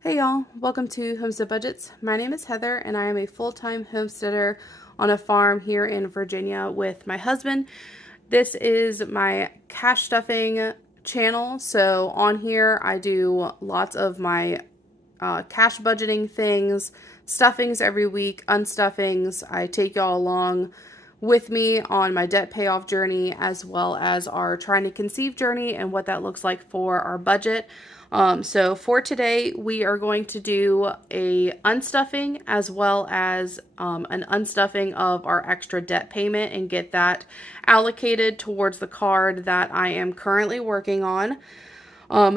Hey y'all, welcome to Homestead Budgets. My name is Heather and I am a full-time homesteader on a farm here in Virginia with my husband. This is my cash stuffing channel. So on here I do lots of my cash budgeting things, stuffings every week, unstuffings. I take y'all along with me on my debt payoff journey as well as our trying to conceive journey and what that looks like for our budget. So for today, we are going to do a unstuffing as well as an unstuffing of our extra debt payment and get that allocated towards the card that I am currently working on.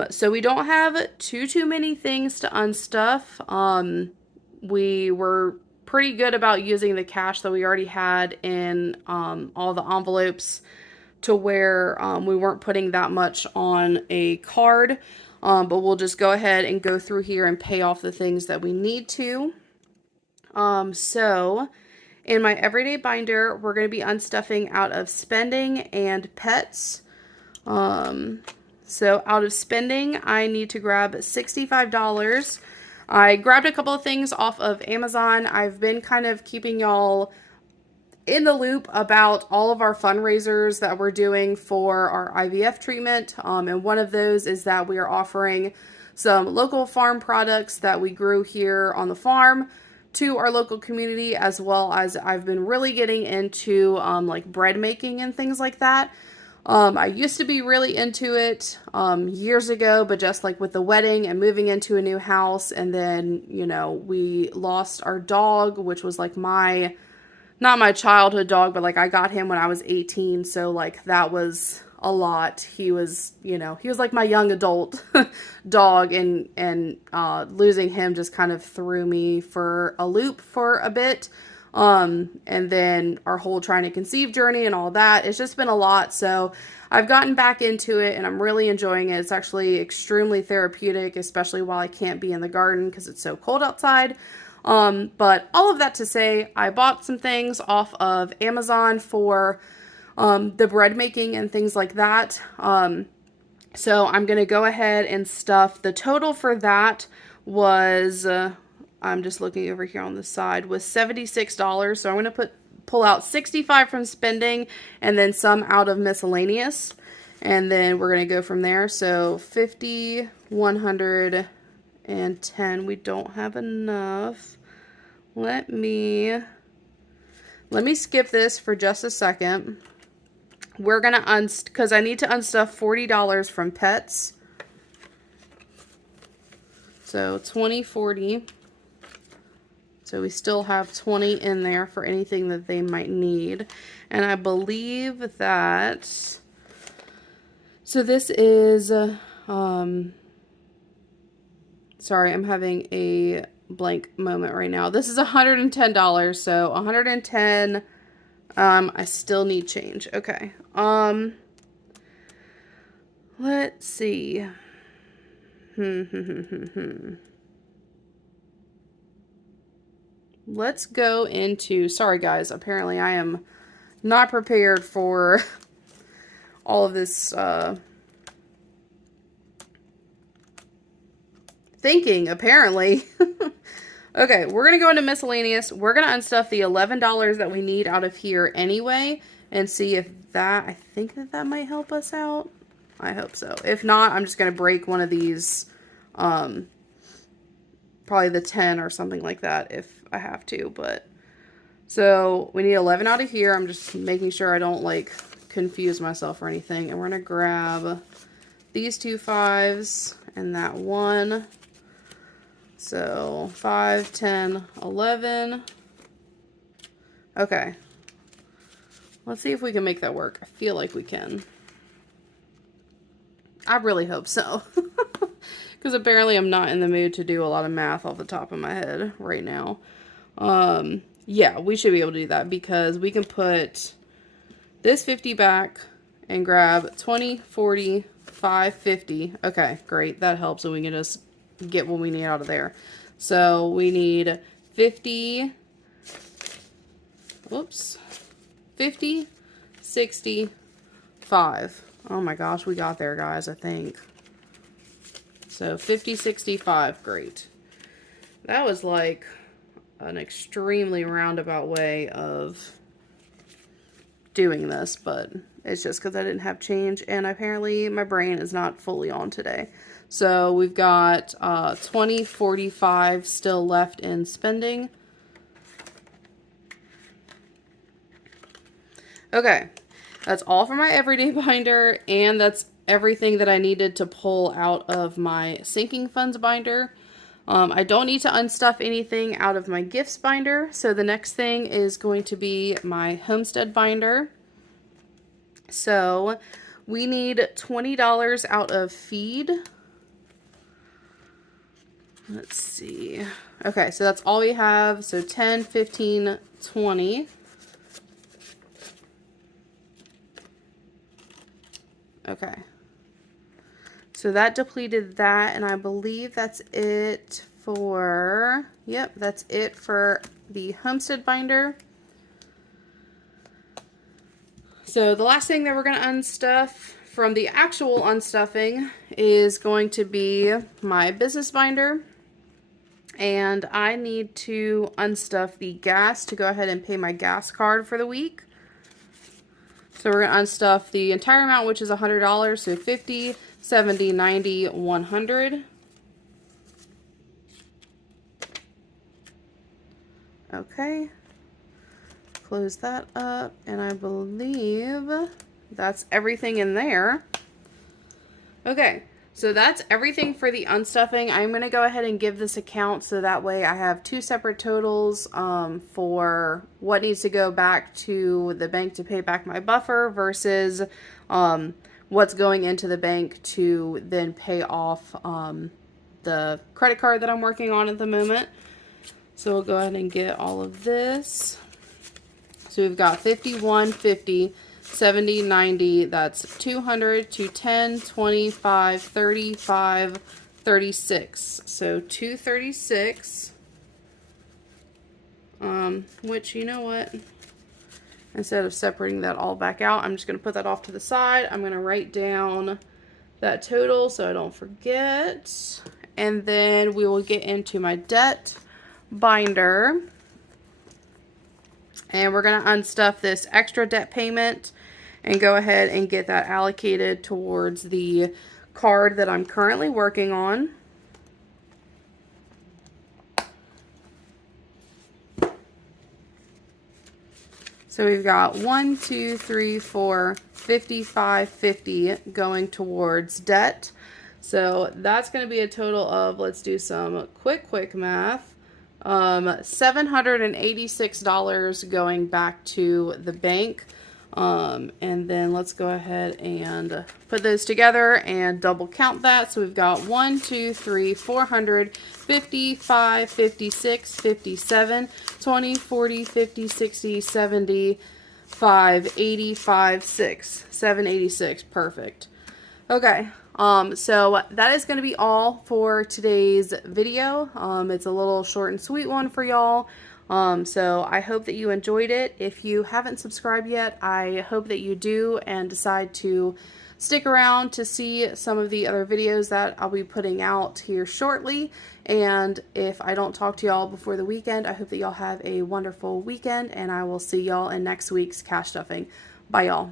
So we don't have too many things to unstuff. We were pretty good about using the cash that we already had in all the envelopes to where we weren't putting that much on a card. But we'll just go ahead and go through here and pay off the things that we need to. So in my everyday binder, we're going to be unstuffing out of spending and pets. So out of spending, I need to grab $65. I grabbed a couple of things off of Amazon. I've been kind of keeping y'all in the loop about all of our fundraisers that we're doing for our IVF treatment. And one of those is that we are offering some local farm products that we grew here on the farm to our local community, as well as I've been really getting into like bread making and things like that. I used to be really into it years ago, but just like with the wedding and moving into a new house, and then, you know, we lost our dog, which was like not my childhood dog, but like I got him when I was 18, so like that was a lot. He was, you know, he was like my young adult dog, and losing him just kind of threw me for a loop for a bit. And then our whole trying to conceive journey and all that, it's just been a lot. So I've gotten back into it and I'm really enjoying it. It's actually extremely therapeutic, especially while I can't be in the garden because it's so cold outside. But all of that to say, I bought some things off of Amazon for the bread making and things like that. So I'm going to go ahead and stuff. The total for that was, I'm just looking over here on the side, was $76. So I'm going to pull out 65 from spending and then some out of miscellaneous. And then we're going to go from there. So 50, 110. We don't have enough. Let me skip this for just a second. We're going to because I need to unstuff $40 from pets. So 20, 40. So we still have 20 in there for anything that they might need. And I believe that, so this is, sorry, I'm having a blank moment right now. This is $110, so 110. I still need change. Okay. Let's see. Let's go into, sorry guys, apparently I am not prepared for all of this thinking, apparently. Okay, we're going to go into miscellaneous. We're going to unstuff the $11 that we need out of here anyway and see if that, I think that might help us out. I hope so. If not, I'm just going to break one of these, probably the 10 or something like that if I have to, but so we need 11 out of here. I'm just making sure I don't like confuse myself or anything. And we're going to grab these 2 5s and that one. So 5, 10, 11. Okay. Let's see if we can make that work. I feel like we can. I really hope so. Because apparently I'm not in the mood to do a lot of math off the top of my head right now. Yeah, we should be able to do that because we can put this 50 back and grab 20, 40, 5, 50. Okay, great. That helps, and we can just get what we need out of there. So we need 50, whoops, 50, 60, 5. Oh my gosh, we got there, guys, I think. So 5065, great. That was like an extremely roundabout way of doing this, but it's just because I didn't have change, and apparently my brain is not fully on today. So we've got 2045 still left in spending. Okay, that's all for my everyday binder, and that's everything that I needed to pull out of my sinking funds binder. I don't need to unstuff anything out of my gifts binder, so the next thing is going to be my homestead binder. So we need $20 out of feed. Let's see. Okay, so that's all we have. So 10, 15, 20. Okay. So that depleted that, and I believe that's it for, yep, that's it for the homestead binder. So the last thing that we're going to unstuff from the actual unstuffing is going to be my business binder. And I need to unstuff the gas to go ahead and pay my gas card for the week. So we're going to unstuff the entire amount, which is $100. So 50, 70, 90, 100. Okay. Close that up, and I believe that's everything in there. Okay, so that's everything for the unstuffing. I'm going to go ahead and give this a count so that way I have two separate totals for what needs to go back to the bank to pay back my buffer versus what's going into the bank to then pay off the credit card that I'm working on at the moment. So we'll go ahead and get all of this. So we've got 51, 50, 70, 90, that's 200, 210, 25, 35, 36. So 236, which, you know what, instead of separating that all back out, I'm just going to put that off to the side. I'm going to write down that total so I don't forget. And then we will get into my debt binder. And we're going to unstuff this extra debt payment and go ahead and get that allocated towards the card that I'm currently working on. So we've got 1, 2, 3, 4, 55, 50 going towards debt. So that's going to be a total of, let's do some quick math. $786 going back to the bank. And then let's go ahead and put those together and double count that. So we've got 1, 2, 3, 400, 55, 56, 57, 20, 40, 50, 60, 70, 5, 85, 6, 786. Perfect. Okay. So that is going to be all for today's video. It's a little short and sweet one for y'all. So I hope that you enjoyed it. If you haven't subscribed yet, I hope that you do and decide to stick around to see some of the other videos that I'll be putting out here shortly. And if I don't talk to y'all before the weekend, I hope that y'all have a wonderful weekend, and I will see y'all in next week's cash stuffing. Bye, y'all.